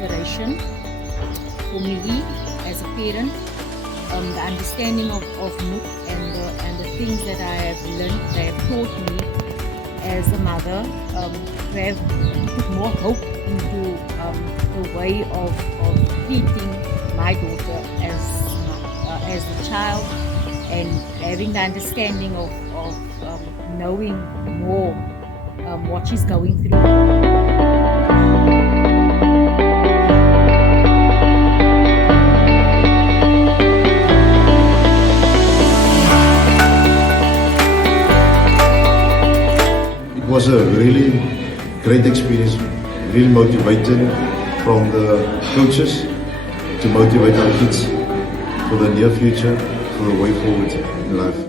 inspiration for me as a parent. The understanding of MOT and the things that I have learned, they have taught me as a mother, to have put more hope into the way of treating my daughter as a child, and having the understanding of knowing more what she's going through. It was a really great experience, really motivating from the coaches to motivate our kids for the near future, for the way forward in life.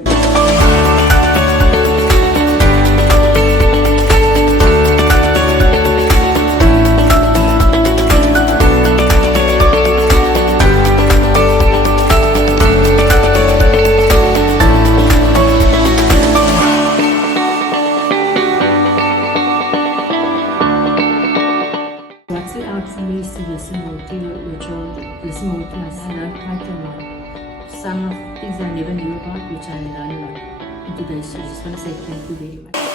What's it out for me is to listen more to your children, listen more to myself. I learned quite a lot. Some of things I never knew about, which I learned a lot in today's. So I just want to say thank you very much.